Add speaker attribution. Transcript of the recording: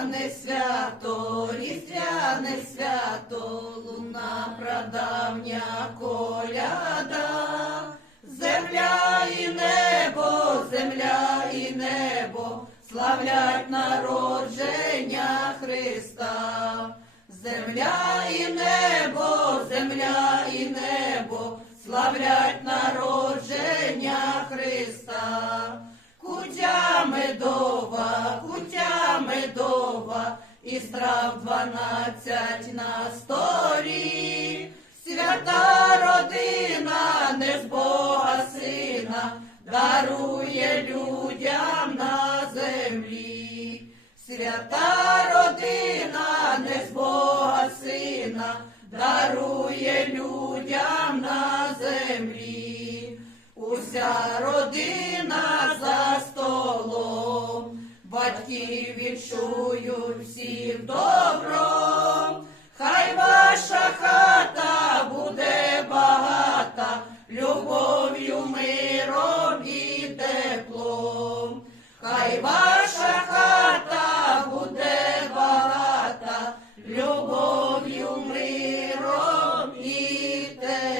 Speaker 1: різдвяне свято, різдвяне свято, луна прадавня коляда, земля і небо, земля і небо, славлять народження Христа. Земля і небо, земля і небо, славлять народження медова, і страв дванадцять на столі. Свята родина, не з Бога сина, дарує людям на землі. Свята родина, не з Бога сина, дарує людям на землі. Уся родина за столом, батьки віщую всім добром, хай ваша хата буде багата, любов'ю, миром і теплом, хай ваша хата буде багата, любов'ю, миром і теплом.